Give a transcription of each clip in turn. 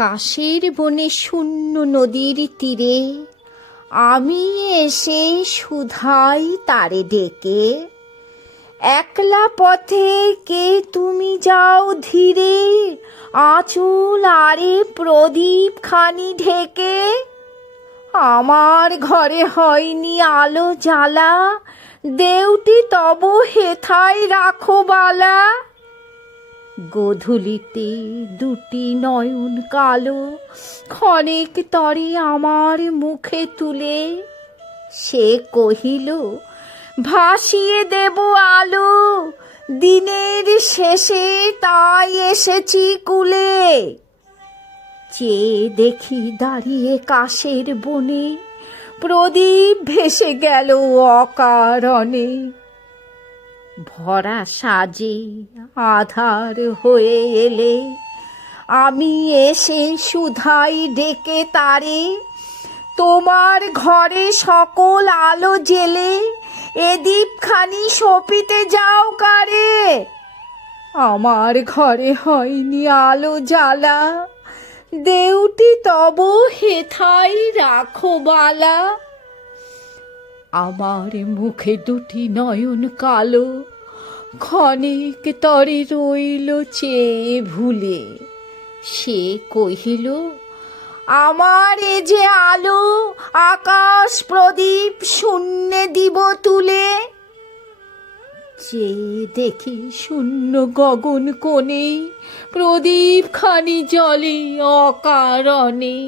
কাশের বনে শূন্য নদীর তীরে আমি এসে শুধাই তারে ডেকে, একলা পথে কে তুমি যাও ধীরে, আঁচল আরে প্রদীপ খানি ঢেকে। আমার ঘরে হয়নি আলো জ্বালা, দেউটি তব হেথায় রাখো বালা। গোধূলিতে দুটি নয়ন কালো ক্ষণেক তরে আমার মুখে তুলে, সে কহিল ভাসিয়ে দেব আলো, দিনের শেষে তাই এসেছি কুলে। চেয়ে দেখি দাঁড়িয়ে কাশের বনে, প্রদীপ ভেসে গেল অকারণে। ভরা সাজে আধার হয়ে এলে, আমি এসে শুধাই ডেকে তারে, তোমার ঘরে সকল আলো জেলে, এ দীপখানি সপিতে যাও কারে। আমার ঘরে হয়নি আলো জ্বালা, দেউটি তব হেথায় রাখো বালা। আমার মুখে দুটি নয়ন কালো ক্ষণেক তরে রইল চেয়ে ভুলে, সে কহিল আমার এ যে আলো, আকাশ প্রদীপ শূন্যে দিব তুলে। চেয়ে দেখি শূন্য গগন কোণে, প্রদীপ খানি জলে অকারণে।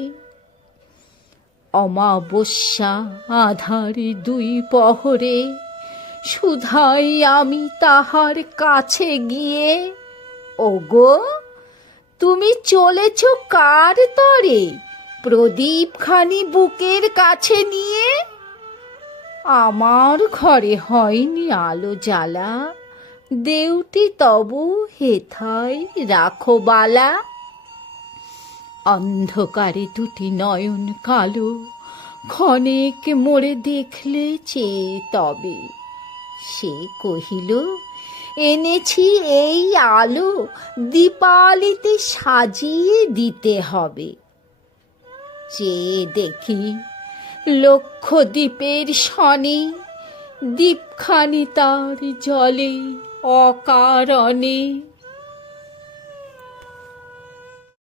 অমাবস্যা আধারে দুই পহরে, শুধাই আমি তাহার কাছে গিয়ে, ওগো তুমি চলেছ কার তরে, প্রদীপ খানি বুকের কাছে নিয়ে। আমার ঘরে হয়নি আলো জ্বালা, দেউটি তবু হেথায় রাখো বালা। অন্ধকারে দুটি নয়ন কালো ক্ষণেক মোড়ে দেখলে চেয়ে তবে, সে কহিল এনেছি এই আলো, দীপালিতে সাজিয়ে দিতে হবে। চেয়ে দেখি লক্ষ দ্বীপের সনে, দীপখানি তার জলে অকারণে।